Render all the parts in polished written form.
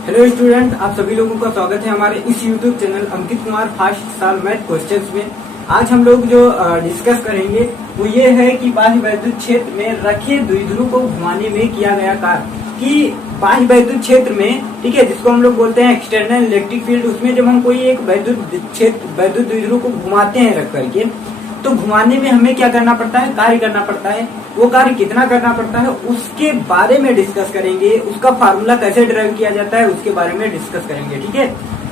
Hello student, आप सभी लोगों का स्वागत है हमारे इस YouTube channel Ankit Kumar first साल मैथ क्वेश्चंस में। आज हम लोग जो डिस्कस करेंगे वो ये है कि बाह्य वैद्युत क्षेत्र में रखे द्विध्रुव को घुमाने में किया गया कार्य। कि बाह्य वैद्युत क्षेत्र में, ठीक है, जिसको हम लोग बोलते हैं एक्सटर्नल इलेक्ट्रिक फील्ड, उसमें जब हम कोई एक वैद्युत द्विध्रुव को घुमाते हैं रख करके, तो घुमाने में हमें क्या करना पड़ता है, कार्य करना पड़ता है। वो कार्य कितना करना पड़ता है उसके बारे में डिस्कस करेंगे। उसका फार्मूला कैसे ड्राइव किया जाता है उसके बारे में डिस्कस करेंगे, ठीक है।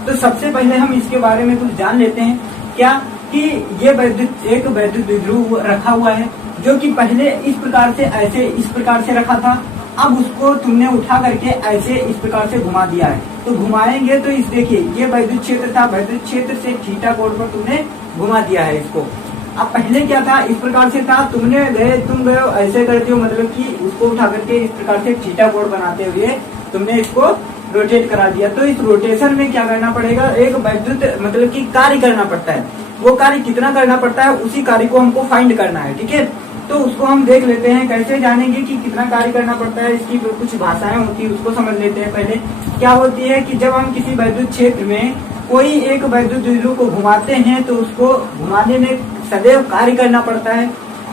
तो सबसे पहले हम इसके बारे में कुछ जान लेते हैं। क्या कि ये एक वैद्युत द्विध्रुव रखा हुआ है जो कि पहले इस प्रकार से रखा था। अब उसको तुमने उठा करके ऐसे इस प्रकार से घुमा दिया है। तो घुमाएंगे तो इस देखिए ये वैद्युत क्षेत्र था, वैद्युत क्षेत्र से थीटा कोण पर तुमने घुमा दिया है इसको। अब पहले क्या था, इस प्रकार से था, तुम गए ऐसे करते हो, मतलब कि उसको उठा करके इस प्रकार से थीटा कोण बनाते हुए तुमने इसको रोटेट करा दिया। तो इस रोटेशन में क्या करना पड़ेगा, एक वैद्युत मतलब कि कार्य करना पड़ता है। वो कार्य कितना करना पड़ता है उसी कार्य को हमको फाइंड करना है, ठीक है। तो उसको हम देख लेते हैं, कैसे जानेंगे कि कितना कार्य करना पड़ता है। इसकी कुछ भाषाएं होती है, उसको समझ लेते हैं। पहले क्या होती है कि जब हम किसी वैद्युत क्षेत्र में कोई एक वैद्युत द्विध्रुव को घुमाते हैं तो उसको घुमाने में सदैव कार्य करना पड़ता है,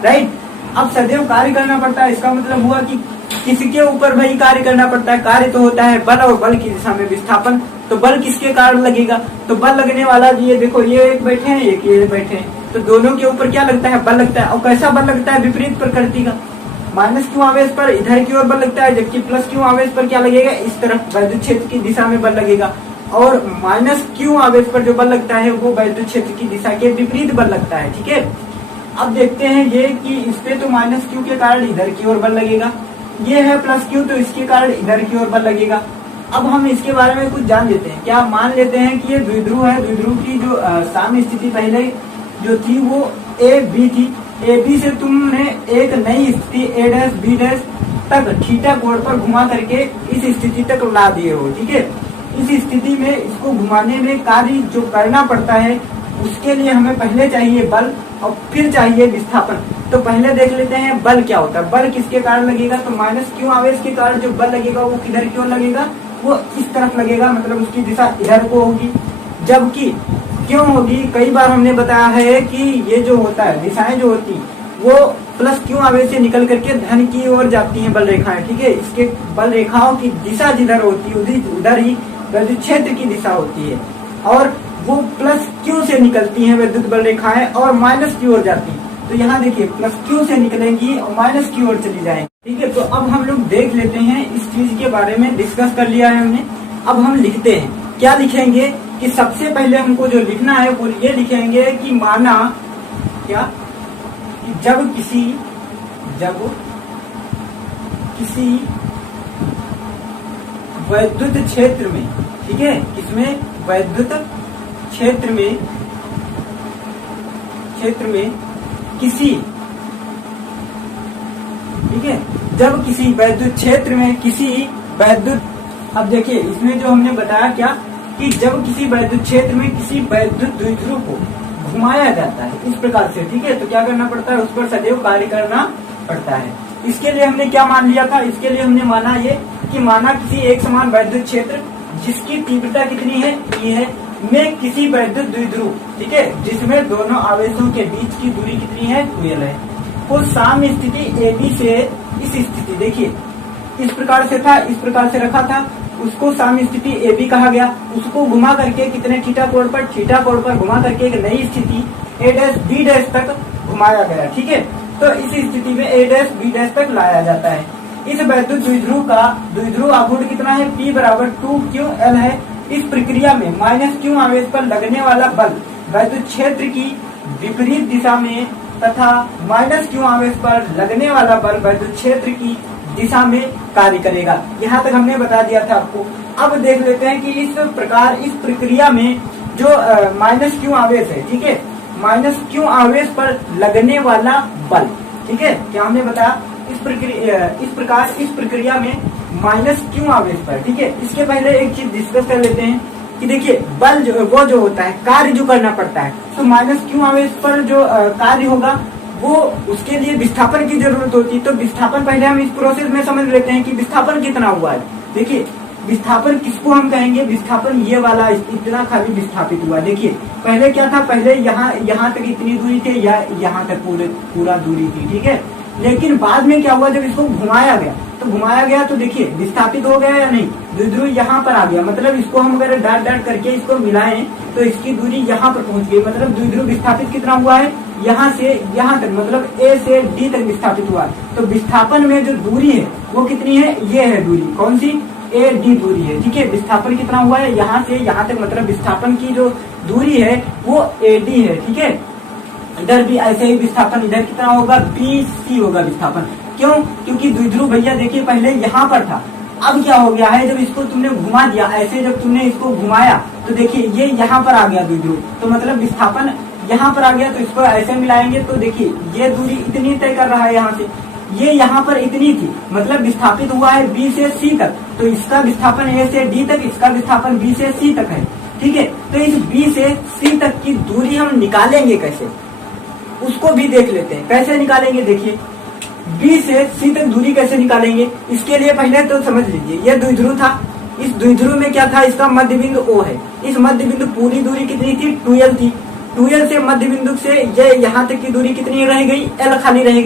राइट। अब सदैव कार्य करना पड़ता है, इसका मतलब हुआ कि किसके ऊपर भाई कार्य करना पड़ता है। कार्य तो होता है बल, और बल की दिशा में विस्थापन। तो बल किसके कारण लगेगा, तो बल लगने वाला ये देखो, ये एक बैठे हैं, एक ये बैठे हैं, तो दोनों के ऊपर क्या लगता है, बल लगता है। और कैसा बल लगता है, विपरीत प्रकृति का। माइनस क्यू आवेश पर इधर की ओर बल लगता है, जबकि प्लस क्यू आवेश पर क्या लगेगा, इस तरफ वैद्युत क्षेत्र की दिशा में बल लगेगा। और माइनस क्यू आवेश पर जो बल लगता है वो वैद्युत क्षेत्र की दिशा के विपरीत बल लगता है, ठीक है। अब देखते हैं ये कि इस पे तो माइनस क्यू के कारण इधर की ओर बल लगेगा, ये है प्लस क्यू तो इसके कारण इधर की ओर बल लगेगा। अब हम इसके बारे में कुछ जान लेते हैं। क्या मान लेते हैं कि ये द्विध्रुव है, द्विध्रुव की जो साम्य स्थिति पहले जो थी वो ए बी थी। ए बी से तुमने एक नई स्थिति ए डैश बी डैश तक थीटा कोण पर घुमा करके इस स्थिति तक ला दिए हो, ठीक है। इस स्थिति में इसको घुमाने में कार्य जो करना पड़ता है उसके लिए हमें पहले चाहिए बल और फिर चाहिए विस्थापन। तो पहले देख लेते हैं बल क्या होता है। बल किसके कारण लगेगा, तो माइनस क्यू आवेश के कारण जो बल लगेगा वो किधर क्यों लगेगा, वो इस तरफ लगेगा, मतलब उसकी दिशा इधर को होगी। जबकि क्यों होगी, कई बार हमने बताया है कि ये जो होता है दिशाएं जो होती वो प्लस क्यू आवेश से निकल करके धन की ओर जाती हैं बल रेखाएं, ठीक है। इसके बल रेखाओं की दिशा जिधर होती है उधर ही वैद्युत क्षेत्र की दिशा होती है, और वो प्लस क्यू से निकलती हैं वैद्युत बल रेखाएं और माइनस की ओर जाती हैं। तो यहाँ देखिए प्लस क्यू से निकलेंगी और माइनस की ओर चली जाएंगी, ठीक है। तो अब हम लोग देख लेते हैं, इस चीज के बारे में डिस्कस कर लिया है हमने। अब हम लिखते हैं, क्या लिखेंगे कि सबसे पहले हमको जो लिखना है वो ये लिखेंगे कि माना क्या कि जब किसी वैद्युत क्षेत्र में, ठीक है, किसमें, वैद्युत क्षेत्र में किसी, ठीक है, जब किसी वैद्युत क्षेत्र में किसी वैद्युत, अब देखिए इसमें जो हमने बताया क्या कि जब किसी वैद्युत क्षेत्र में किसी वैद्युत द्विध्रुव को घुमाया जाता है इस प्रकार से, ठीक है, तो क्या करना पड़ता है, उस पर सदैव कार्य करना पड़ता है। इसके लिए हमने क्या मान लिया था, इसके लिए हमने माना ये कि माना किसी एक समान वैद्युत क्षेत्र जिसकी तीव्रता कितनी है, ये है, में किसी वैद्युत द्विध्रुव, ठीक है, जिसमें दोनों आवेशों के बीच की दूरी कितनी है, 2l है। वो साम्य स्थिति ए बी से इस स्थिति, देखिए इस प्रकार से था, इस प्रकार से रखा था, उसको साम्य स्थिति ए बी कहा गया। उसको घुमा करके कितने थीटा कोण पर घुमा करके एक नई स्थिति ए डैश बी डैश तक घुमाया गया, ठीक है। तो इस स्थिति में ए डैश बी डैश तक लाया जाता है। इस वैद्युत द्विध्रुव का द्विध्रुव आघूर्ण कितना है, P बराबर 2qL है। इस प्रक्रिया में माइनस क्यू आवेश पर लगने वाला बल वैद्युत क्षेत्र की विपरीत दिशा में तथा माइनस क्यू आवेश पर लगने वाला बल वैद्युत क्षेत्र की दिशा में कार्य करेगा। यहाँ तक हमने बता दिया था आपको। अब देख लेते हैं कि इस प्रक्रिया में जो माइनस क्यू आवेश है, ठीक है, माइनस क्यू आवेश पर लगने वाला बल, ठीक है, क्या हमने बताया, इस प्रक्रिया में माइनस क्यू आवेश पर, ठीक है। इसके पहले एक चीज डिस्कस कर लेते हैं कि देखिए बल जो होता है, कार्य जो करना पड़ता है, तो माइनस क्यू आवेश पर जो कार्य होगा वो उसके लिए विस्थापन की जरूरत होती है। तो विस्थापन पहले हम इस प्रोसेस में समझ लेते हैं कि विस्थापन कितना हुआ है। देखिए विस्थापन किसको हम कहेंगे, विस्थापन ये वाला इतना खाली विस्थापित हुआ। देखिए पहले क्या था, पहले यहाँ तक इतनी दूरी थी या यहाँ तक पूरा दूरी थी, ठीक है। लेकिन बाद में क्या हुआ, जब इसको घुमाया गया तो देखिए विस्थापित हो गया या नहीं, द्विध्रुव यहाँ पर आ गया। मतलब इसको हम अगर डाट करके इसको मिलाएं तो इसकी दूरी यहाँ पर पहुंच गई। मतलब द्विध्रुव विस्थापित कितना हुआ है, यहाँ से यहाँ तक, मतलब ए से डी तक विस्थापित हुआ। तो विस्थापन में जो दूरी है वो कितनी है, ये है दूरी, कौन सी, ए डी दूरी है, ठीक है। विस्थापन कितना हुआ है, यहाँ से यहाँ तक, मतलब विस्थापन की जो दूरी है वो ए डी है, ठीक है। इधर भी ऐसे ही विस्थापन, इधर कितना होगा, बी सी होगा विस्थापन। क्यों, क्योंकि द्विध्रुव भैया देखिए पहले यहाँ पर था, अब क्या हो गया है, जब इसको तुमने घुमा दिया, ऐसे जब तुमने इसको घुमाया तो देखिए ये यहाँ पर आ गया द्विध्रुव, तो मतलब विस्थापन यहाँ पर आ गया। तो इसको ऐसे मिलाएंगे तो देखिए ये दूरी इतनी तय कर रहा है यहाँ से, ये यहाँ पर इतनी थी, मतलब विस्थापित हुआ है बी से सी तक। तो इसका विस्थापन ए से डी तक, इसका विस्थापन बी से सी तक है, ठीक है। तो इस बी से सी तक की दूरी हम निकालेंगे कैसे, उसको भी देख लेते हैं। कैसे निकालेंगे, देखिए बी से सी तक दूरी कैसे निकालेंगे। इसके लिए पहले तो समझ लीजिए ये द्विध्रुव था, इस द्विध्रुव में क्या था, इसका मध्य बिंदु O है। इस मध्य बिंदु पूरी दूरी कितनी थी, 2l थी। 2l से मध्य बिंदु से ये यहाँ तक की दूरी कितनी रह गई, l खाली रह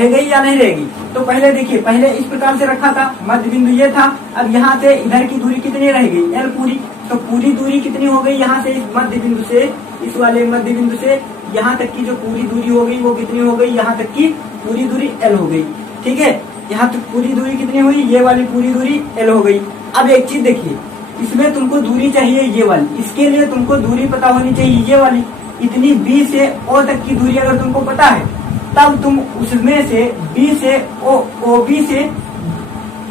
गई या नहीं रहेगी। तो पहले देखिए, पहले इस प्रकार से रखा था, मध्य बिंदु ये था, अब यहाँ से इधर की दूरी कितनी रह गई, l पूरी। तो पूरी दूरी कितनी हो गई, यहाँ से इस मध्य बिंदु से, इस वाले मध्य बिंदु से यहाँ तक की जो पूरी दूरी हो गई वो कितनी हो गई, यहाँ तक की पूरी दूरी l हो गई, ठीक है। यहाँ तक पूरी दूरी कितनी हुई, ये वाली पूरी दूरी l हो गई। अब एक चीज देखिए, इसमें तुमको दूरी चाहिए ये वाली, इसके लिए तुमको दूरी पता होनी चाहिए ये वाली। इतनी B से O तक की दूरी अगर तुमको पता है, तब तुम उसमें से B से OB से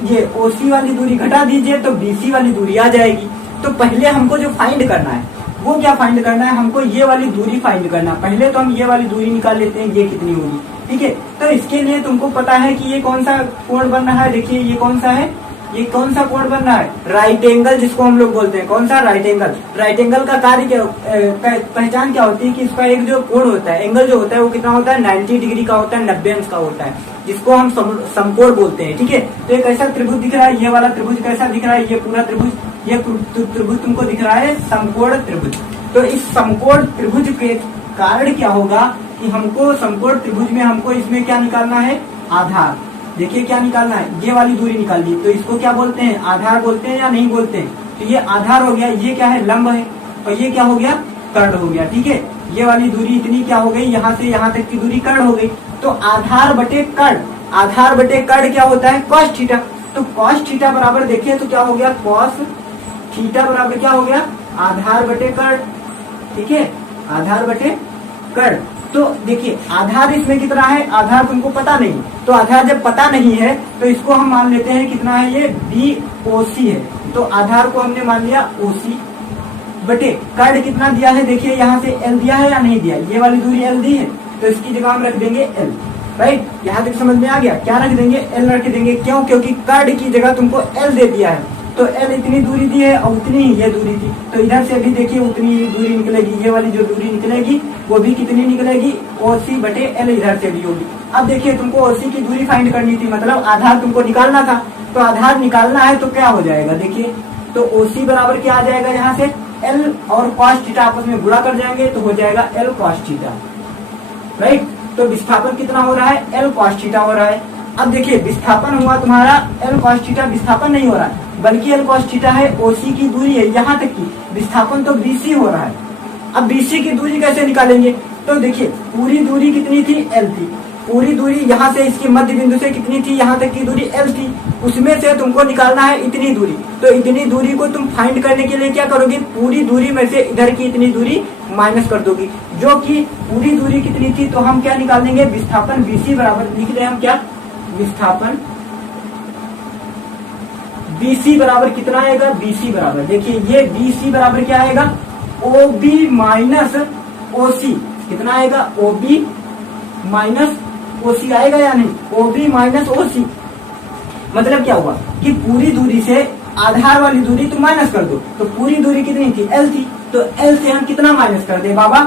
ये OC वाली दूरी घटा दीजिए तो BC वाली दूरी आ जाएगी। तो पहले हमको जो फाइंड करना है वो क्या फाइंड करना है, हमको ये वाली दूरी फाइंड करना है। पहले तो हम ये वाली दूरी निकाल लेते हैं, ये कितनी होगी, ठीक है। तो इसके लिए तुमको पता है कि ये कौन सा कोण बन रहा है, देखिए ये कौन सा है, ये कौन सा कोण बन रहा है, राइट एंगल जिसको हम लोग बोलते हैं। कौन सा, राइट एंगल। राइट एंगल का कार्य क्या, पहचान क्या होती है कि इसका एक जो कोण होता है, एंगल जो होता है वो कितना होता है, 90 डिग्री का होता है, 90 अंश का होता है, जिसको हम समकोण बोलते हैं, ठीक है। तो एक ऐसा त्रिभुज दिख रहा है, ये वाला त्रिभुज कैसा दिख रहा है, ये पूरा त्रिभुज, ये त्रिभुज तुमको दिख रहा है समकोण त्रिभुज। तो इस समकोण त्रिभुज के कारण क्या होगा कि हमको समकोण त्रिभुज में हमको इसमें क्या निकालना है, आधार। देखिए क्या निकालना है, ये वाली दूरी निकालनी। तो इसको क्या बोलते हैं, आधार बोलते हैं या नहीं बोलते हैं। तो ये आधार हो गया, ये क्या है, लंब है, और ये क्या हो गया, कर्ण हो गया, ठीक है। ये वाली दूरी इतनी क्या हो गई, यहाँ से यहाँ तक की दूरी कर्ण हो गई। तो आधार बटे कर्ण, आधार बटे कर्ण क्या होता है, कॉस थीटा। तो कॉस थीटा बराबर देखिए तो क्या हो गया, कॉस थीटा बराबर क्या हो गया, आधार बटे कर्ण, ठीक है, आधार बटे कर्ण। तो देखिए आधार इसमें कितना है, आधार तुमको पता नहीं, तो आधार जब पता नहीं है तो इसको हम मान लेते हैं कितना है, ये BOC है। तो आधार को हमने मान लिया OC बटे कर्ण कितना दिया है, देखिए यहाँ से L दिया है या नहीं दिया, ये वाली दूरी L दी है, तो इसकी जगह हम रख देंगे L, राइट। यहाँ तक समझ में आ गया, क्या रख देंगे, L रख देंगे। क्यों, क्योंकि कर्ण की जगह तुमको L दे दिया है, तो L इतनी दूरी दी है और उतनी ही ये दूरी थी। तो इधर से भी देखिए उतनी ही दूरी निकलेगी, ये वाली जो दूरी निकलेगी वो भी कितनी निकलेगी, OC बटे L इधर से भी होगी। अब देखिए तुमको OC की दूरी फाइंड करनी थी, मतलब आधार तुमको निकालना था। तो आधार निकालना है तो क्या हो जाएगा, देखिए तो OC बराबर क्या आ जाएगा, यहाँ से L और cos थीटा आपस में गुणा कर जाएंगे तो हो जाएगा L cos थीटा, राइट। तो विस्थापन कितना हो रहा है, L cos थीटा हो रहा है। अब देखिए विस्थापन हुआ तुम्हारा L cos थीटा, विस्थापन नहीं हो रहा है बल्कि L cos थीटा है, OC की दूरी है यहाँ तक की, विस्थापन तो BC हो रहा है। अब BC की दूरी कैसे निकालेंगे, तो देखिए पूरी दूरी कितनी थी, L थी। पूरी दूरी यहाँ से इसके मध्य बिंदु से कितनी थी, यहाँ तक की दूरी L थी, उसमें से तुमको निकालना है इतनी दूरी। तो इतनी दूरी को तुम फाइंड करने के लिए क्या करोगे, पूरी दूरी में से इधर की इतनी दूरी माइनस कर दोगी, जो कि पूरी दूरी कितनी थी। तो हम क्या निकाल देंगे, विस्थापन BC बराबर लिख रहे हम क्या, विस्थापन BC बराबर कितना आएगा, BC बराबर देखिए ये BC बराबर क्या आएगा, OB माइनस OC कितना आएगा, OB माइनस OC आएगा या नहीं, OB माइनस OC। मतलब क्या हुआ कि पूरी दूरी से आधार वाली दूरी तुम माइनस कर दो, तो पूरी दूरी कितनी थी, L थी। तो L से हम कितना माइनस कर दे बाबा,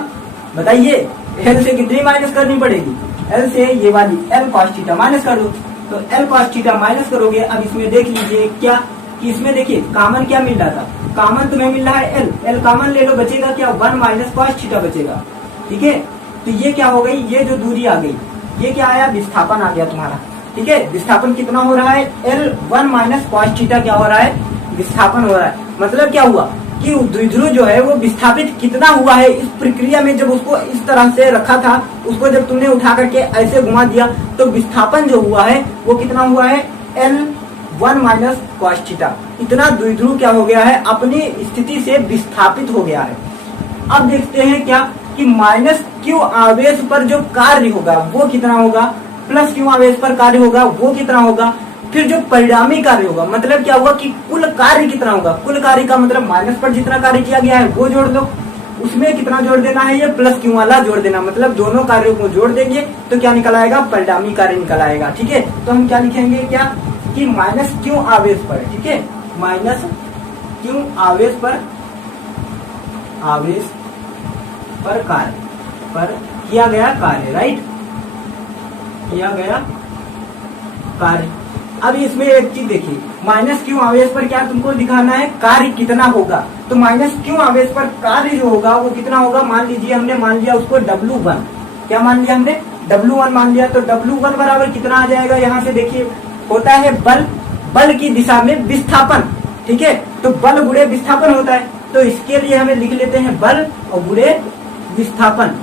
बताइए L से कितनी माइनस करनी पड़ेगी, L से ये वाली L cos थीटा माइनस कर दो। तो L cos थीटा माइनस करोगे, अब इसमें देख लीजिए क्या कि इसमें देखिए कॉमन क्या मिल रहा था, कॉमन तुम्हें मिल रहा है एल, एल कॉमन ले लो, बचेगा क्या 1 माइनस कॉस थीटा बचेगा। ठीक है, तो ये क्या हो गई, ये जो दूरी आ गई, ये क्या आया, विस्थापन आ गया तुम्हारा। ठीक है, विस्थापन कितना हो रहा है, एल 1 माइनस कॉस थीटा क्या हो रहा है, विस्थापन हो रहा है। मतलब क्या हुआ कि द्विध्रुव जो है वो विस्थापित कितना हुआ है इस प्रक्रिया में, जब उसको इस तरह से रखा था, उसको जब तुमने उठा करके ऐसे घुमा दिया तो विस्थापन जो हुआ है वो कितना हुआ है, एल 1 माइनस कॉस थीटा। इतना द्विध्रुव क्या हो गया है, अपनी स्थिति से विस्थापित हो गया है। अब देखते हैं क्या कि माइनस क्यू आवेश पर जो कार्य होगा वो कितना होगा, प्लस क्यू आवेश पर कार्य होगा वो कितना होगा, फिर जो परिणामी कार्य होगा, मतलब क्या हुआ कि कुल कार्य कितना होगा, कुल कार्य का मतलब माइनस पर जितना कार्य किया गया है वो जोड़ लो, उसमें कितना जोड़ देना है, ये प्लस क्यू वाला जोड़ देना, मतलब दोनों कार्यों को जोड़ देंगे तो क्या निकल आएगा, परिणामी कार्य निकल आएगा। ठीक है, तो हम क्या लिखेंगे क्या कि माइनस क्यू आवेश पर, ठीक है, माइनस क्यू आवेश पर कार्य पर किया गया कार्य, राइट, किया गया कार्य। अब इसमें एक चीज देखिए, माइनस क्यू आवेश पर क्या तुमको दिखाना है, कार्य कितना होगा, तो माइनस क्यू आवेश पर कार्य जो होगा वो कितना होगा, मान लीजिए हमने मान लिया उसको W1, क्या मान लिया हमने, W1 मान लिया, तो W1 बराबर कितना आ जाएगा, यहाँ से देखिए होता है बल, बल की दिशा में विस्थापन। ठीक है, तो बल गुणे विस्थापन होता है, तो इसके लिए हमें लिख लेते हैं बल और गुणे विस्थापन।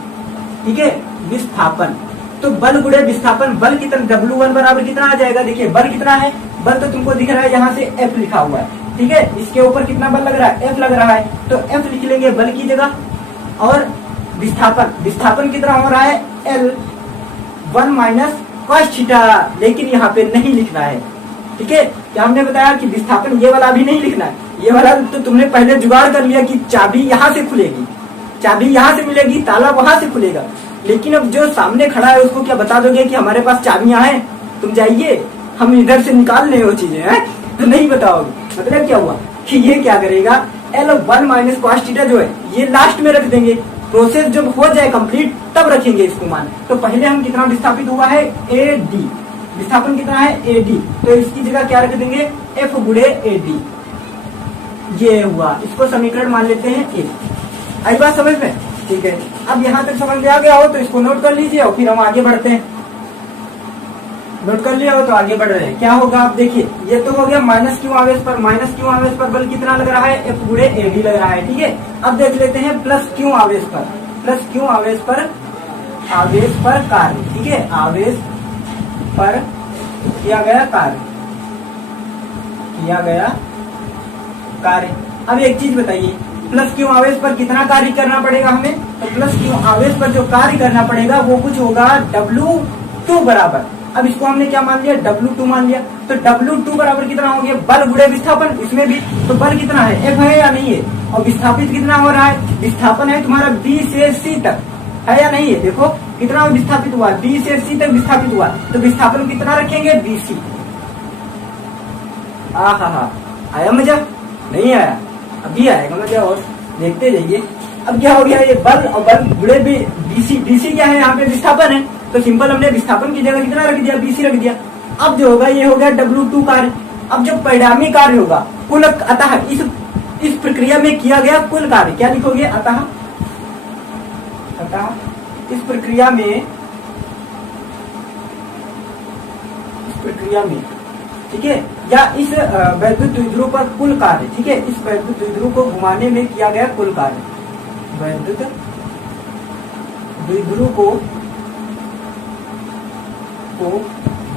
ठीक है, विस्थापन, तो बल गुणे विस्थापन, बल कितना, W1 बराबर कितना आ जाएगा, देखिए बल कितना है, बल तो तुमको दिख रहा है यहाँ से F लिखा हुआ है। ठीक है, इसके ऊपर कितना बल लग रहा है, F लग रहा है, तो F लिख लेंगे बल की जगह, और विस्थापन, विस्थापन कितना हो रहा है, L 1 माइनस कॉस थीटा, लेकिन यहाँ पे नहीं लिखना है। ठीक है, क्या हमने बताया कि विस्थापन ये वाला भी नहीं लिखना है, ये वाला तो तुमने पहले जुगाड़ कर लिया कि चाबी यहाँ से खुलेगी, चाबी यहाँ से मिलेगी, ताला वहां से खुलेगा, लेकिन अब जो सामने खड़ा है उसको क्या बता दोगे कि हमारे पास चाबियां हैं, तुम जाइए हम इधर से निकाल ले वो चीजें हैं, तो नहीं बताओगे। मतलब क्या हुआ कि ये क्या करेगा, L 1 माइनस कॉस थीटा जो है ये लास्ट में रख देंगे, प्रोसेस जब हो जाए कंप्लीट तब रखेंगे इसको मान। तो पहले हम कितना विस्थापित हुआ है, AD, विस्थापन कितना है AD, तो इसकी जगह क्या रख देंगे, F गुणे AD, ये हुआ, इसको समीकरण मान लेते हैं A। आई बात समझ में, ठीक है। अब यहाँ तक समझ में आ गया हो तो इसको नोट कर लीजिए और फिर हम आगे बढ़ते हैं। नोट कर लिया हो तो आगे बढ़ रहे हैं, क्या होगा आप देखिए, ये तो हो गया माइनस क्यू आवेश पर, माइनस क्यू आवेश पर बल कितना लग रहा है, F गुणे AD लग रहा है। ठीक है, अब देख लेते हैं प्लस क्यू आवेश पर, प्लस क्यू आवेश पर कार्य। ठीक है, आवेश पर किया गया कार्य। अब एक चीज बताइए, प्लस क्यू आवेश पर कितना कार्य करना पड़ेगा हमें, तो प्लस क्यू आवेश पर जो कार्य करना पड़ेगा वो कुछ होगा W2 बराबर। अब इसको हमने क्या मान लिया, W2 मान लिया, तो W2 बराबर कितना हो गया, बल गुणे विस्थापन, इसमें भी तो बल कितना है, F है या नहीं है, और विस्थापित कितना हो रहा है, विस्थापन है तुम्हारा B से C तक, है या नहीं है, देखो कितना विस्थापित हुआ, B से C तक विस्थापित हुआ, तो विस्थापन कितना रखेंगे, BC। आया मजा, नहीं आया, अभी आएगा मजा, और देखते जाइए। अब क्या हो गया, ये बल और बल गुणे BC क्या है, यहाँ पे विस्थापन है, तो सिंपल हमने विस्थापन की जगह कितना रख दिया, BC रख दिया। अब जो होगा ये हो गया W2 कार्य। अब जो परिणामी कार्य होगा कुल, अतः इस प्रक्रिया में किया गया कुल कार्य क्या लिखोगे, अतः इस प्रक्रिया में, ठीक है, या इस वैद्युत द्विध्रुव पर कुल कार्य, ठीक है, इस वैद्युत द्विध्रुव को घुमाने में किया गया कुल कार्य, वैद्युत द्विध्रुव को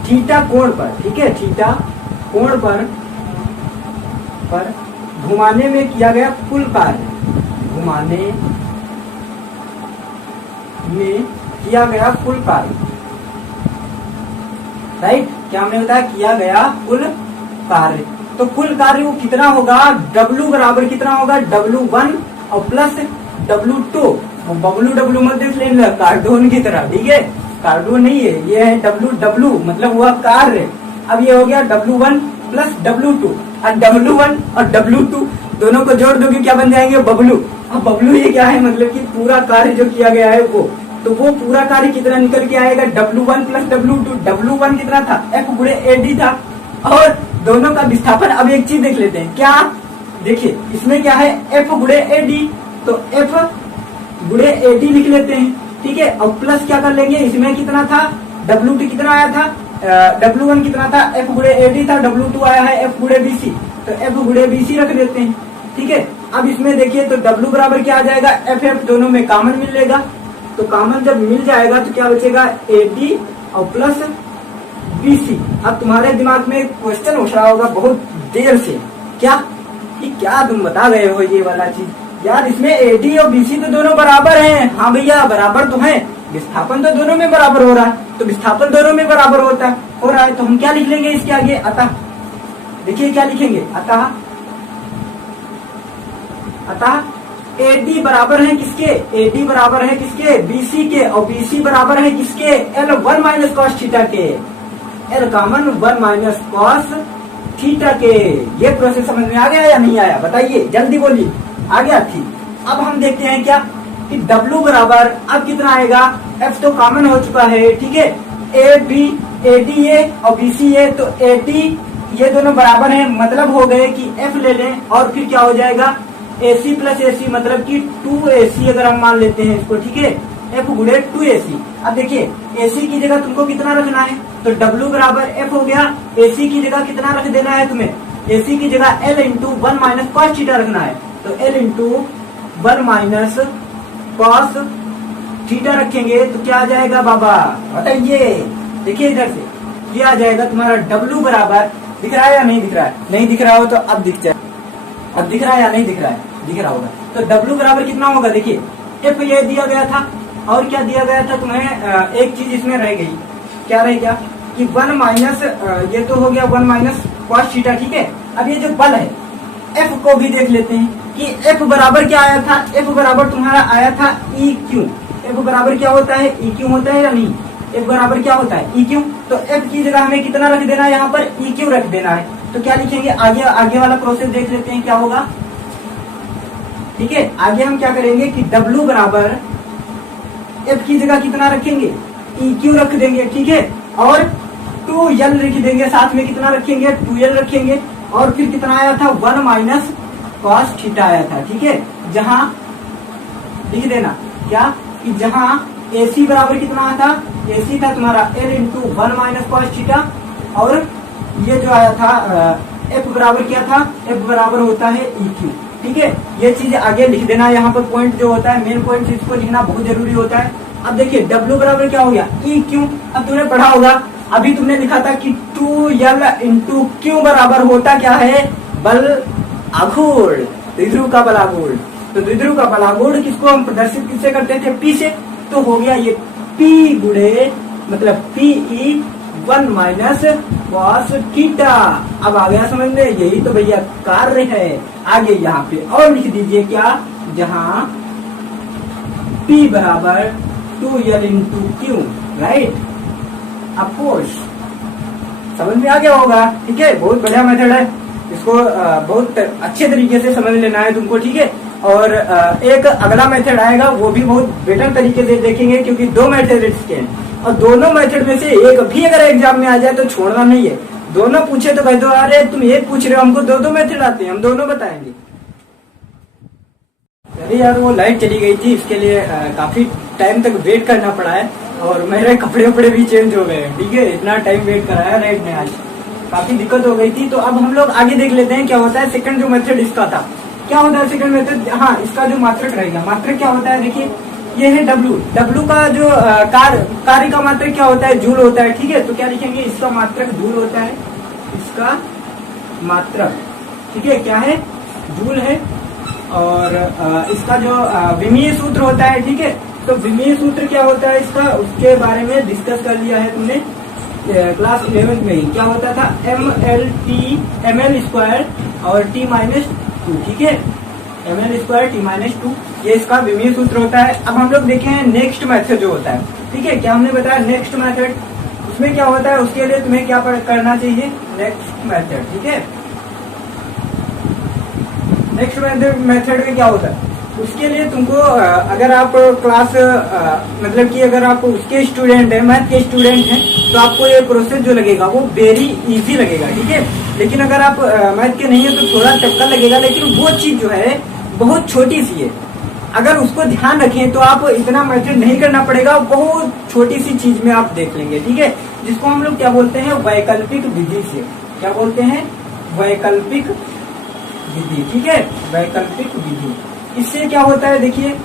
थीटा कोण पर, ठीक है, थीटा कोण पर घुमाने में किया गया कुल कार्य, घुमाने में किया गया कुल कार्य, राइट। क्या हमने बताया, किया गया कुल कार्य, तो कुल कार्य वो कितना होगा, W बराबर कितना होगा, W1 और प्लस W2, W मत देख लेना कार्टून की तरह, ठीक है, कार्टून नहीं है, ये है W मतलब हुआ कार्य। अब ये हो गया W1 प्लस W2, और W1 और W2 दोनों को जोड़ दोगे क्या बन जाएंगे, बबलू। अब बबलू ये क्या है, मतलब कि पूरा कार्य जो किया गया है वो, तो वो पूरा कार्य कितना निकल के आएगा, W1 प्लस W2। W1 कितना था, F गुणे AD था, और दोनों का विस्थापन। अब एक चीज देख लेते हैं, क्या देखिए इसमें क्या है, एफ गुणे ए डी, तो एफ गुणे ए डी लिख लेते हैं, ठीक है। और प्लस क्या कर लेंगे, इसमें कितना था, W2 कितना आया था, W1 कितना था, एफ गुणे ए डी था, W2 आया है एफ गुणे बी सी, तो एफ गुणे बी सी रख देते हैं, ठीक है। अब इसमें देखिए तो W बराबर क्या आ जाएगा, एफ एफ दोनों में कॉमन मिल लेगा, तो कॉमन जब मिल जाएगा तो क्या बचेगा, ए डी और प्लस बी सी। अब तुम्हारे दिमाग में क्वेश्चन उठ रहा होगा बहुत देर से, क्या तुम बता गए हो ये वाला चीज यार, इसमें एडी और बीसी तो दोनों बराबर हैं। हाँ भैया बराबर तो हैं, विस्थापन तो दोनों में बराबर हो रहा है, तो विस्थापन दोनों में बराबर हो रहा है, तो हम क्या लिख लेंगे इसके आगे, अतः। देखिए क्या लिखेंगे, अतः एडी बराबर है किसके, एडी बराबर है किसके, बीसी के, और बीसी बराबर है किसके, L1 माइनस कॉस थीटा के, L common 1 minus cos theta के। ये प्रोसेस समझ में आ गया या नहीं आया, बताइए जल्दी बोलिए, आ गया ठीक। अब हम देखते हैं क्या कि W बराबर अब कितना आएगा, F तो कॉमन हो चुका है, ठीक है, A B A D A और बी सी ए, तो ए डी ये दोनों बराबर हैं, मतलब हो गए कि F ले लें और फिर क्या हो जाएगा, AC प्लस AC, मतलब कि 2AC अगर हम मान लेते हैं इसको, ठीक है, F गुणे 2AC। अब देखिए AC की जगह तुमको कितना रखना है, तो W बराबर F हो गया, AC की जगह कितना रख देना है तुम्हें, AC की जगह L into 1 minus cos theta रखना है, तो L into 1 minus cos theta रखेंगे तो क्या आ जाएगा बाबा, बताइए। देखिए इधर से ये आ जाएगा तुम्हारा W बराबर, दिख रहा है या नहीं दिख रहा है, नहीं दिख रहा हो तो अब दिख जाए, अब दिख रहा है या नहीं दिख रहा है, दिख रहा होगा। तो W बराबर कितना होगा, देखिए F ये दिया गया था, और क्या दिया गया था तुम्हें, एक चीज इसमें रह गई, क्या रह गया कि 1 माइनस, ये तो हो गया 1 माइनस कॉस थीटा, ठीक है। अब ये जो बल है F को भी देख लेते हैं कि F बराबर क्या आया था, F बराबर तुम्हारा आया था EQ। F बराबर क्या होता है, EQ होता है या नहीं, F बराबर क्या होता है, EQ। तो F की जगह हमें कितना रख देना है, यहाँ पर EQ रख देना है, तो क्या लिखेंगे, आगे वाला प्रोसेस देख लेते हैं क्या होगा, ठीक है। आगे हम क्या करेंगे कि W बराबर F की जगह कितना रखेंगे, EQ रख देंगे, ठीक है, और 2L लिख देंगे, साथ में कितना रखेंगे, 2L रखेंगे, और फिर कितना आया था, 1 माइनस कॉस थीटा आया था, ठीक है। जहां लिख देना क्या कि जहां AC बराबर कितना था, AC था तुम्हारा L into 1 minus cos theta, और ये जो आया था F बराबर क्या था, F बराबर होता है EQ, ठीक है। ये चीज आगे लिख देना, यहाँ पर पॉइंट जो होता है, मेन पॉइंट इसको लिखना बहुत जरूरी होता है। अब देखिए W बराबर क्या हो गया, EQ। अब तुमने पढ़ा होगा, अभी तुमने लिखा था कि 2L इंटू Q बराबर होता क्या है, बल आघूर्ण, द्विध्रुव का बल आघूर्ण। तो द्विध्रुव का बल आघूर्ण किसको हम प्रदर्शित किससे करते थे, P से, तो हो गया ये P गुणे मतलब PE 1 माइनस कॉस थीटा। अब आ गया समझ में, यही तो भैया कार्य है। आगे यहाँ पे और लिख दीजिए क्या, जहाँ P बराबर 2L into Q, right, of course समझ में आ गया होगा, ठीक है। बहुत बढ़िया मेथड है, इसको बहुत अच्छे तरीके से समझ लेना है तुमको, ठीक है। और एक अगला मेथड आएगा, वो भी बहुत बेटर तरीके से देखेंगे, क्योंकि 2 मेथड इसके हैं, और दोनों मेथड में से एक भी अगर एग्जाम में आ जाए तो छोड़ना नहीं है। दोनों पूछे तो कह दो, अरे तुम एक पूछ रहे हो, हमको 2 मेथड आते हैं, हम दोनों बताएंगे। अरे यार वो लाइट चली गई थी, इसके लिए काफी टाइम तक वेट करना पड़ा है, और मेरे कपड़े वपड़े भी चेंज हो गए, ठीक है। इतना टाइम वेट कराया लाइट ने, आज काफी दिक्कत हो गई थी। तो अब हम लोग आगे देख लेते हैं क्या होता है। सेकंड जो मेथड इसका था, क्या होता है सेकंड मेथड, हाँ इसका जो मात्रक रहेगा, मात्रक क्या होता है, देखिए ये है W का जो कार्य का मात्रक क्या होता है, जूल होता है, ठीक है। तो क्या लिखेंगे, इसका मात्रक जूल होता है, इसका मात्रक, ठीक है, क्या है, जूल है। और इसका जो विमीय सूत्र होता है, ठीक है। तो विमीय सूत्र क्या होता है इसका, उसके बारे में डिस्कस कर लिया है तुमने क्लास 11 में ही। क्या होता था, ml स्क्वायर और t माइनस 2, ठीक है, ml स्क्वायर t माइनस 2, ये इसका विमीय सूत्र होता है। अब हम लोग देखे हैं नेक्स्ट मेथड जो होता है, ठीक है। क्या हमने बताया, नेक्स्ट मेथड, उसमें क्या होता है, उसके लिए तुम्हें क्या करना चाहिए, नेक्स्ट मेथड, ठीक है। नेक्स्ट मेथड में क्या होता है, उसके लिए तुमको अगर आप क्लास मतलब कि अगर आप उसके स्टूडेंट हैं, मैथ के स्टूडेंट हैं, तो आपको ये प्रोसेस जो लगेगा वो वेरी इजी लगेगा, ठीक है। लेकिन अगर आप मैथ के नहीं है तो थोड़ा टक्कर लगेगा, लेकिन वो चीज जो है बहुत छोटी सी है। अगर उसको ध्यान रखें तो आप इतना मेथड नहीं करना पड़ेगा, बहुत छोटी सी चीज में आप देख लेंगे, ठीक है। जिसको हम लोग क्या बोलते हैं, वैकल्पिक विधि से, क्या बोलते हैं, वैकल्पिक विधि, ठीक है, वैकल्पिक विधि। इससे क्या होता है, देखिए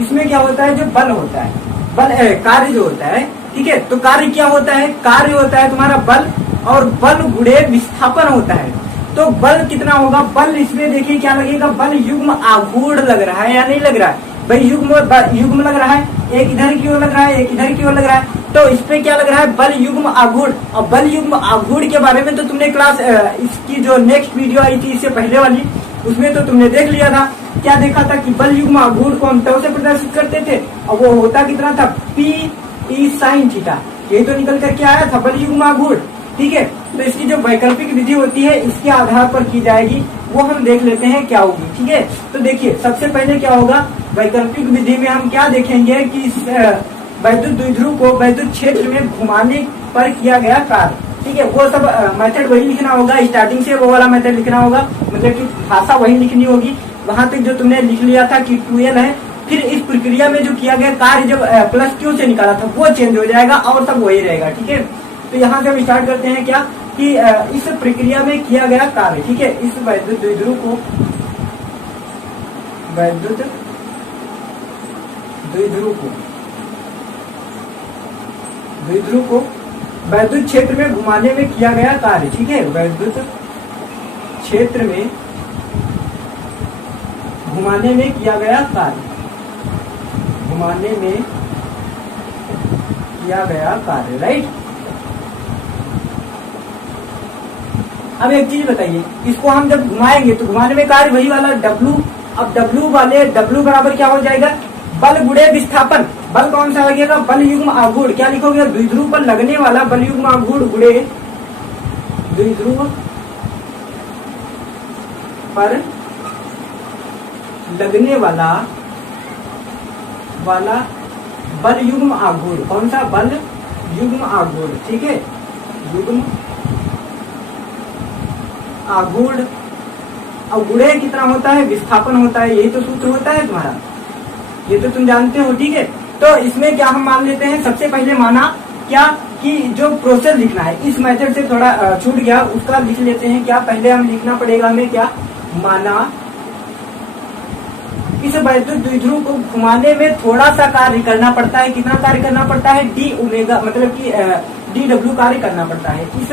इसमें क्या होता है, जो बल होता है, बल कार्य जो होता है, ठीक है, तो कार्य क्या होता है, कार्य होता है तुम्हारा बल, और बल गुणे विस्थापन होता है। तो बल कितना होगा, बल इसमें देखिए क्या लगेगा, बल युग्म आघूर्ण लग रहा है या नहीं लग रहा है भाई, युग्म लग रहा है, एक इधर की ओर लग रहा है, एक इधर की ओर लग रहा है, तो इस पे क्या लग रहा है, बल युग्म आघूर्ण। और बल युग्म आघूर्ण के बारे में तो तुमने क्लास इसकी जो नेक्स्ट वीडियो आई थी इससे पहले वाली, उसमें तो तुमने देख लिया था, क्या देखा था कि बल युग्म आघूर्ण को हम टॉ से प्रदर्शित करते थे, और वो होता कितना था, पी टी साइन थीटा, यही तो निकल करके आया था बल युग्म आघूर्ण, ठीक है। तो इसकी जो वैकल्पिक विधि होती है इसके आधार पर की जाएगी, वो हम देख लेते हैं क्या होगी, ठीक है। तो देखिए सबसे पहले क्या होगा, वैकल्पिक विधि में हम क्या देखेंगे कि वैद्युत द्विध्रुव को वैद्युत क्षेत्र में घुमाने पर किया गया कार्य, ठीक है, वो सब मेथड वही लिखना होगा, स्टार्टिंग से वो वाला मेथड लिखना होगा, मतलब कि भाषा वही लिखनी होगी, वहां तक जो तुमने लिख लिया था कि 2L है, फिर इस प्रक्रिया में जो किया गया कार्य जब प्लस क्यू से निकाला था वो चेंज हो जाएगा और सब वही रहेगा, ठीक है। तो यहाँ से हम स्टार्ट करते हैं क्या कि इस प्रक्रिया में किया गया कार्य, ठीक है, इस वैद्युत द्विध्रुव को वैद्युत द्विध्रुव को वैद्युत क्षेत्र में घुमाने में किया गया कार्य, ठीक है, वैद्युत क्षेत्र में घुमाने में किया गया कार्य, घुमाने में किया गया कार्य, राइट। अब एक चीज बताइए, इसको हम जब घुमाएंगे तो घुमाने में कार्य वही वाला W, अब W बराबर क्या हो जाएगा, बल गुणे विस्थापन। बल कौन सा लगेगा, बल युग्म आघूर्ण, क्या लिखोगे, द्विध्रुव पर लगने वाला बल युग्म आघूर्ण गुणे द्विध्रुव पर लगने वाला बल युग्म आघूर्ण, कौन सा, बल युग्म आघूर्ण, ठीक है, युग्म आघूर्ण। और गुणे कितना होता है, विस्थापन होता है, यही तो सूत्र होता है तुम्हारा, ये तो तुम जानते हो, ठीक है। तो इसमें क्या हम मान लेते हैं, सबसे पहले माना क्या कि जो प्रोसेस लिखना है, इस मेथड से थोड़ा छूट गया, उसका लिख लेते हैं क्या, पहले हम लिखना पड़ेगा हमें क्या, माना इस वैद्युत द्विध्रुव को घुमाने में थोड़ा सा कार्य करना पड़ता है, कितना कार्य करना पड़ता है, डी ओमेगा, मतलब कि डी डब्ल्यू कार्य करना पड़ता है इस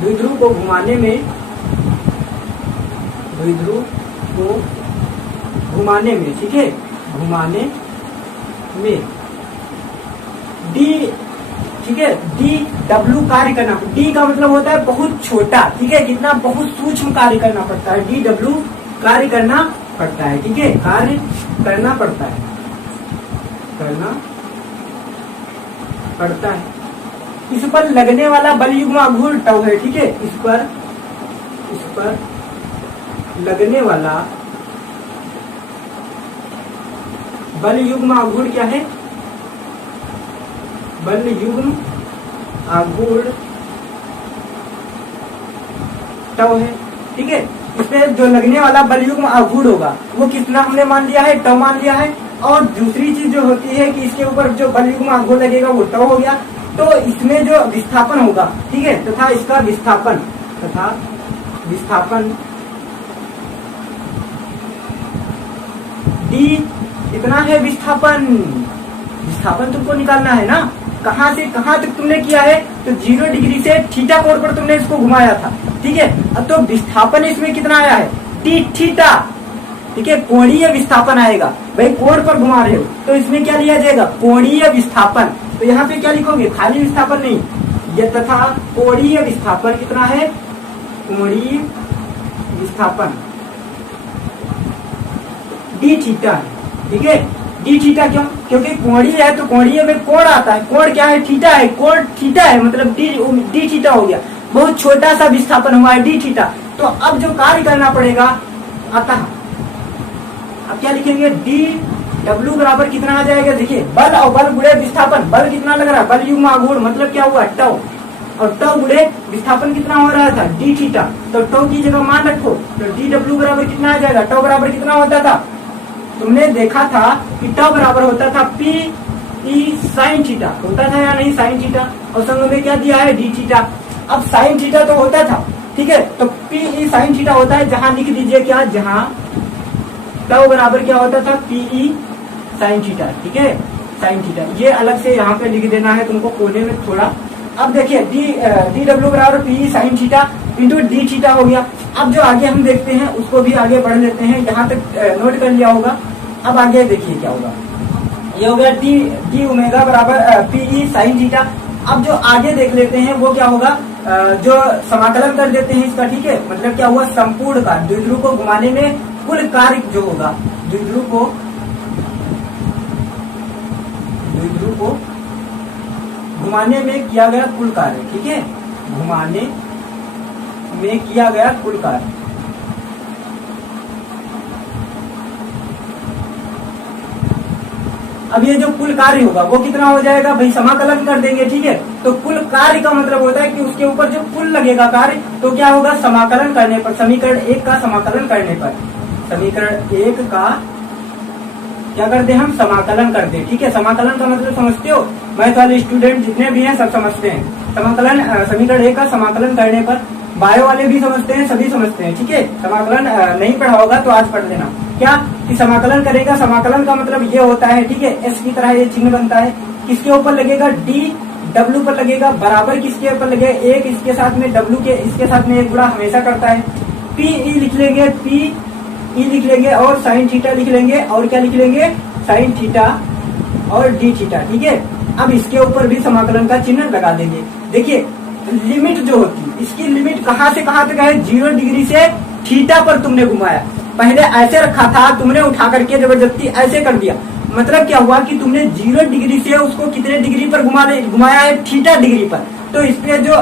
द्विध्रुव को घुमाने में, द्विध्रुव को घुमाने में, ठीक है, घुमाने में डी, ठीक है, डी डब्ल्यू कार्य करना, डी का मतलब होता है बहुत छोटा, ठीक है, कितना, बहुत सूक्ष्म कार्य करना पड़ता है, डी डब्ल्यू कार्य करना पड़ता है, ठीक है, कार्य करना पड़ता है, करना पड़ता है। इस पर लगने वाला बल युग्म आघूर्ण टॉ है, ठीक है, इस पर लगने वाला बल युग्म आघूर्ण क्या है, बल युग्म आघूर्ण टॉ है, ठीक है। इसमें जो लगने वाला बल युग्म आघूर्ण होगा वो कितना हमने मान लिया है, टॉ मान लिया है। और दूसरी चीज जो होती है कि इसके ऊपर जो बल युग्म आघूर्ण लगेगा वो टॉ हो गया, तो इसमें जो विस्थापन होगा, ठीक है, तथा इसका विस्थापन डी इतना है, विस्थापन तुमको निकालना है ना, कहां से कहां तक तुमने किया है, तो 0 डिग्री से थीटा कोण पर तुमने इसको घुमाया था, ठीक है। अब तो विस्थापन इसमें कितना आया है, डी थीटा, ठीक है, कोणीय विस्थापन आएगा, भाई कोण पर घुमा रहे हो तो इसमें क्या लिया जाएगा, कोणीय विस्थापन। तो यहाँ पे क्या लिखोगे, खाली विस्थापन नहीं, यह तथा कोणीय विस्थापन कितना है, कोणीय विस्थापन डी थीटा है, ठीक है। डी थीटा क्यों, क्योंकि कोणीय है तो कोणीय में कोण आता है, कोण क्या है, थीटा है, कोण थीटा है, मतलब डी थीटा हो गया, बहुत छोटा सा विस्थापन हुआ है डी थीटा। तो अब जो कार्य करना पड़ेगा, अतः अब क्या लिखेंगे, डी डब्ल्यू बराबर कितना आ जाएगा, देखिए बल और बल गुणे विस्थापन, बल कितना लग रहा है, बल युग्म आघूर्ण मतलब क्या हुआ, टॉ, और टो गुणे विस्थापन कितना हो रहा था, डी थीटा। तो टो की जगह मान रखो, तो डी डब्ल्यू बराबर कितना आ जाएगा, टो बराबर कितना होता था, तुमने देखा था कि टो बराबर होता था पी ई साइन थीटा, होता था या नहीं साइन थीटा, और संग में क्या दिया है, डी थीटा। अब साइन थीटा तो होता था, ठीक है, तो पी ई साइन थीटा होता है, जहां लिख दीजिए क्या, जहां टो बराबर क्या होता था, पी ई साइन थीटा, ठीक है, साइन थीटा। ये अलग से यहाँ पे लिख देना है तुमको कोने में थोड़ा। अब देखिए डी डब्ल्यू बराबर P sine theta into D theta हो गया। अब जो आगे हम देखते हैं उसको भी आगे बढ़ लेते हैं, यहाँ तक नोट कर लिया होगा। अब आगे देखिए क्या होगा, ये हो गया डी ओमेगा बराबर पी ई साइन थीटा। अब जो आगे देख लेते हैं वो क्या होगा, जो समाकलन कर देते हैं इसका, ठीक है, मतलब क्या हुआ, संपूर्ण कार्य द्विध्रुव को घुमाने में कुल कार्य जो होगा, द्विध्रुव को घुमाने में किया गया कुल कार्य, ठीक है, घुमाने में किया गया कुल कार्य। अब ये जो कुल कार्य होगा वो कितना हो जाएगा भाई, समाकलन कर देंगे, ठीक है। तो कुल कार्य का मतलब होता है कि उसके ऊपर जो कुल लगेगा कार्य, तो क्या होगा, समाकलन करने पर, समीकरण 1 का समाकलन करने पर, समीकरण 1 का क्या करते हैं हम, समाकलन करते हैं, ठीक है। समाकलन का मतलब समझते हो, मैथ वाले स्टूडेंट जितने भी हैं सब समझते हैं। समाकलन समीकरण 1 का समाकलन करने पर, बायो वाले भी समझते हैं, सभी समझते हैं, ठीक है। समाकलन नहीं पढ़ा होगा तो आज पढ़ लेना, क्या कि समाकलन करेगा, समाकलन का मतलब ये होता है, ठीक है, एस की तरह ये चिन्ह बनता है, किसके ऊपर लगेगा, डी डब्ल्यू पर लगेगा, बराबर किसके ऊपर लगेगा, एक इसके साथ में डब्ल्यू के इसके साथ में एक गुणा हमेशा करता है, पी ई लिख लेंगे, पी ई लिख लेंगे और साइन थीटा लिख लेंगे, और क्या लिख लेंगे, साइन थीटा और डी थीटा, ठीक है। अब इसके ऊपर भी समाकलन का चिन्ह लगा देंगे। देखिए लिमिट जो होती है, इसकी लिमिट कहाँ से कहाँ तक है, 0 डिग्री से थीटा पर तुमने घुमाया, पहले ऐसे रखा था, तुमने उठा करके जबरदस्ती ऐसे कर दिया, मतलब क्या हुआ कि तुमने 0 डिग्री से उसको कितने डिग्री पर घुमाया है, थीटा डिग्री पर। तो इसमें जो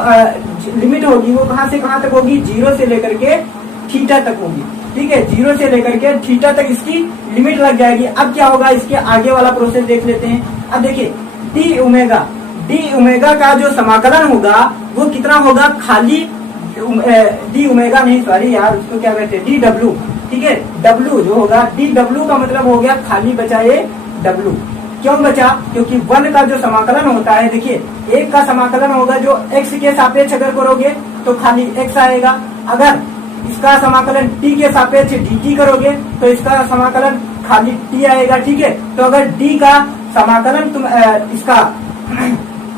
लिमिट होगी वो कहाँ से कहाँ तक होगी, 0 से लेकर के थीटा तक होगी, ठीक है, 0 से लेकर के थीटा तक इसकी लिमिट लग जाएगी। अब क्या होगा, इसके आगे वाला प्रोसेस देख लेते हैं। अब देखिए डी ओमेगा का जो समाकलन होगा वो कितना होगा, खाली डी ओमेगा नहीं, सॉरी यार, उसको क्या कहते हैं, डी डब्ल्यू, ठीक है, डब्ल्यू जो होगा, डी डब्ल्यू का मतलब हो गया खाली बचा ये डब्ल्यू। क्यों बचा, क्योंकि 1 का जो समाकलन होता है, देखिए 1 का समाकलन होगा जो x के सापेक्ष अगर करोगे तो खाली x आएगा, अगर इसका समाकलन t के सापेक्ष dt करोगे तो इसका समाकलन खाली t आएगा, ठीक है। तो अगर d का समाकलन तुम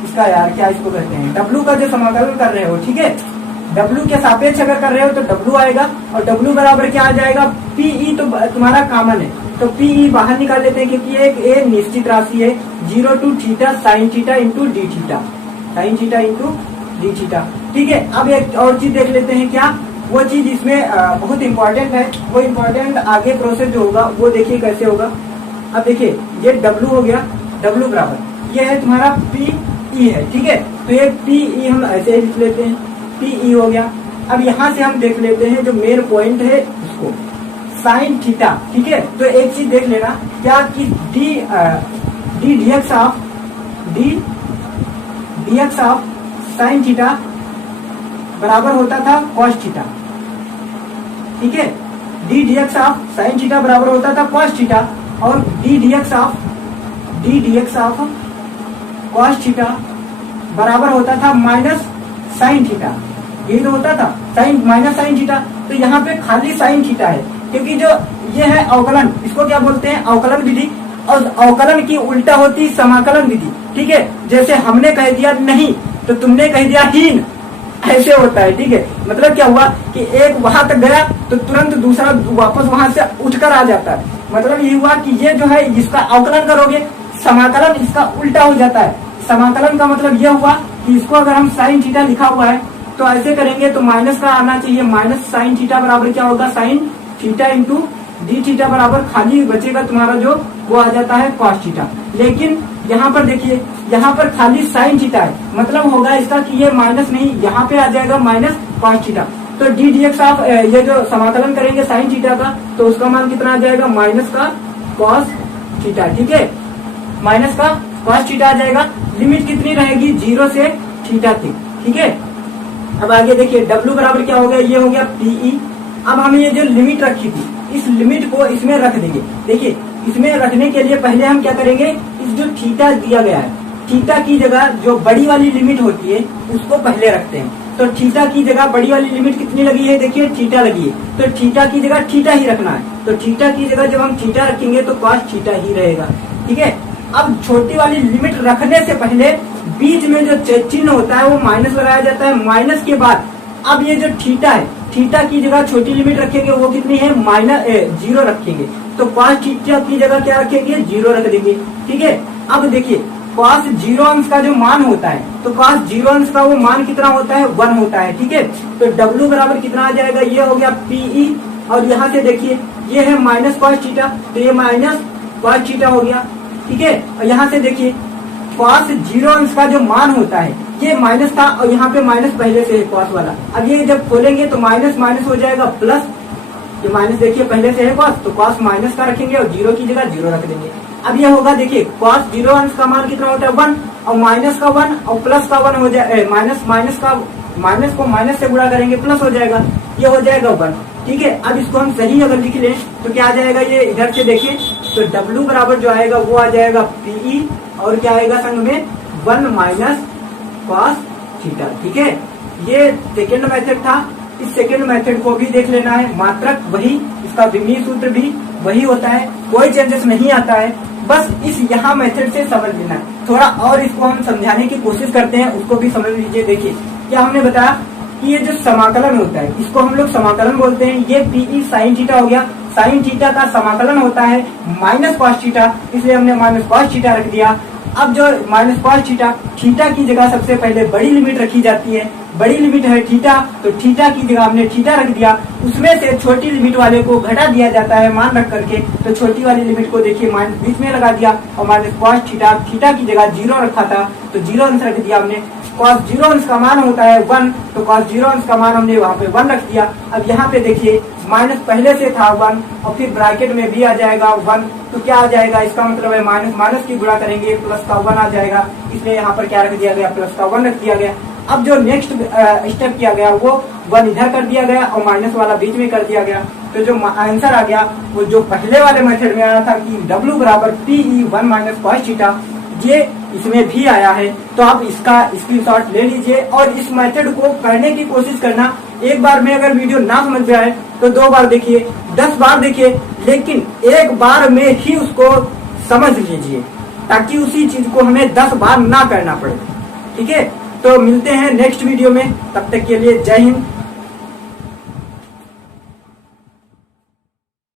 इसका यार क्या इसको कहते हैं, w का जो समाकलन कर रहे हो, ठीक है, w के सापेक्ष अगर कर रहे हो तो w आएगा, और w बराबर क्या आ जाएगा, pe, तो तुम्हारा कॉमन है, तो pe बाहर निकाल लेते हैं, क्योंकि एक a निश्चित राशि है, 0 to theta sine theta into D theta, sine theta into D theta, ठीक है। अब एक और चीज देख लेते हैं, क्या वो चीज इसमें बहुत इंपॉर्टेंट है, वो इम्पोर्टेंट आगे प्रोसेस जो होगा वो देखिए कैसे होगा। अब देखिए ये W हो गया, W बराबर ये है तुम्हारा PE है, ठीक है, तो ये PE हम ऐसे ही लिख लेते हैं, PE हो गया। अब यहाँ से हम देख लेते हैं जो मेन पॉइंट है उसको, साइन थीटा, ठीक है। तो एक चीज देख लेना, क्या कि D DX of sine theta बराबर होता था कॉस थीटा, ठीक है, D DX of sine theta बराबर होता था कॉस थीटा, और D DX of cos theta बराबर होता था माइनस साइन थीटा, यही तो होता था, साइन माइनस साइन थीटा। तो यहाँ पे खाली साइन थीटा है, क्योंकि जो ये है अवकलन, इसको क्या बोलते हैं, अवकलन विधि, और अवकलन की उल्टा होती समाकलन विधि, ठीक है। जैसे हमने कह दिया नहीं तो तुमने कह दिया हीन, ऐसे होता है, ठीक है। मतलब क्या हुआ कि एक वहां तक गया तो तुरंत दूसरा वापस वहां से उठकर आ जाता है, मतलब ये हुआ कि ये जो है इसका अवकलन करोगे, समाकलन इसका उल्टा हो जाता है। समाकलन का मतलब ये हुआ कि इसको अगर हम साइन थीटा लिखा हुआ है तो ऐसे करेंगे तो माइनस का आना चाहिए, माइनस साइन थीटा बराबर क्या होगा, sine theta into D theta बराबर खाली बचेगा तुम्हारा जो वो आ जाता है कॉस थीटा। लेकिन यहाँ पर देखिए, यहाँ पर खाली साइन थीटा है, मतलब होगा इसका कि ये माइनस नहीं, यहाँ पे आ जाएगा माइनस कॉस थीटा। तो डी डीएक्स ऑफ ये जो समाकलन करेंगे साइन थीटा का, तो उसका मान कितना आ जाएगा, माइनस का कॉस थीटा, ठीक है, माइनस का कॉस थीटा आ जाएगा। लिमिट कितनी रहेगी, 0 से थीटा तक, ठीक है। अब आगे देखिए W बराबर क्या हो गया, ये हो गया PE। अब हमें ये जो लिमिट रखी थी, इस लिमिट को इसमें रख देंगे। देखिए इसमें रखने के लिए पहले हम क्या करेंगे, इस जो थीटा दिया गया है, थीटा की जगह जो बड़ी वाली लिमिट होती है उसको पहले रखते हैं। तो थीटा की जगह बड़ी वाली लिमिट कितनी लगी है, देखिए थीटा लगी है, तो थीटा की जगह थीटा ही रखना है। तो थीटा की जगह जब हम थीटा रखेंगे तो कॉस थीटा ही रहेगा, ठीक है। अब छोटी वाली लिमिट रखने से पहले बीच में जो चिन्ह होता है वो माइनस लगाया जाता है। माइनस के बाद अब ये जो थीटा है, थीटा की जगह छोटी लिमिट रखेंगे, वो कितनी है, -0 रखेंगे। तो कॉस थीटा की जगह क्या रखेंगे, 0 रख देंगे, ठीक है। अब देखिए कॉस 0 अंश का जो मान होता है, तो कॉस 0 अंश का वो मान कितना होता है, 1 होता है, ठीक है। तो W बराबर कितना आ जाएगा, ये हो गया PE, और यहाँ से देखिए ये है माइनस कॉस थीटा, तो ये माइनस कॉस थीटा हो गया, ठीक है। और यहाँ से देखिए कॉस 0 अंश का जो मान होता है, ये माइनस था और यहाँ पे माइनस पहले से है कॉस वाला। अब ये जब खोलेंगे तो माइनस माइनस हो जाएगा प्लस, ये माइनस देखिए पहले से है कॉस, तो कॉस माइनस का रखेंगे और 0 की जगह 0 रख देंगे। अब ये होगा, देखिए कॉस 0 अंश का मान कितना होता है, 1, और माइनस का 1 और प्लस का 1 हो जाए, माइनस को माइनस से गुणा करेंगे प्लस हो जाएगा, ये हो जाएगा 1, ठीक है। अब इसको हम सही अगर लिख लें तो क्या आ जाएगा, ये इधर से देखिए तो W बराबर जो आएगा वो आ जाएगा PE, और क्या आएगा संग में 1 माइनस कॉस थीटा, ठीक है। ये सेकेंड मेथड था, इस सेकेंड मेथड को भी देख लेना है, मात्रक वही, इसका विमीय सूत्र भी वही होता है, कोई चेंजेस नहीं आता है, बस इस यहाँ मेथड से समझ लेना है। थोड़ा और इसको हम समझाने की कोशिश करते हैं, उसको भी समझ लीजिए। देखिए क्या हमने बताया कि ये जो समाकलन होता है इसको हम लोग समाकलन बोलते हैं। ये PE साइन थीटा हो गया, साइन थीटा का समाकलन होता है माइनस कॉस थीटा, इसलिए हमने माइनस कॉस थीटा रख दिया। अब जो माइनस कॉस थीटा, थीटा की जगह सबसे पहले बड़ी लिमिट रखी जाती है, बड़ी लिमिट है थीटा, तो थीटा की जगह हमने थीटा रख दिया, उसमें से छोटी लिमिट वाले को घटा दिया जाता है मान रख करके, तो छोटी वाली लिमिट को देखिए माइनस बीच में लगा दिया, और माइनस कॉस थीटा, थीटा की जगह 0 रखा था तो 0 अंश रख दिया हमने। कॉस 0 अंश का मान होता है 1, तो कॉस 0 अंश का मान हमने वहाँ पे 1 रख दिया। अब यहाँ पे देखिए माइनस पहले से था 1, और फिर ब्रैकेट में भी आ जाएगा 1, तो क्या आ जाएगा, इसका मतलब है माइनस माइनस की गुणा करेंगे प्लस का 1 आ जाएगा, इसलिए यहाँ पर क्या रख दिया गया, प्लस का 1 रख दिया गया। अब जो नेक्स्ट स्टेप किया गया वो 1 इधर कर दिया गया और माइनस वाला बीच में कर दिया गया, तो जो आंसर आ गया वो जो पहले वाले मेथड में आया था कि W बराबर PE 1 माइनस कॉस थीटा, ये इसमें भी आया है। तो आप इसका स्क्रीनशॉट ले लीजिए और इस मेथड को करने की कोशिश करना। एक बार में अगर वीडियो ना समझ में आए तो 2 बार देखिए, 10 बार देखिए, लेकिन एक बार में ही उसको समझ लीजिए, ताकि उसी चीज को हमें 10 बार ना करना पड़े, ठीक है। तो मिलते हैं नेक्स्ट वीडियो में, तब तक के लिए जय हिंद।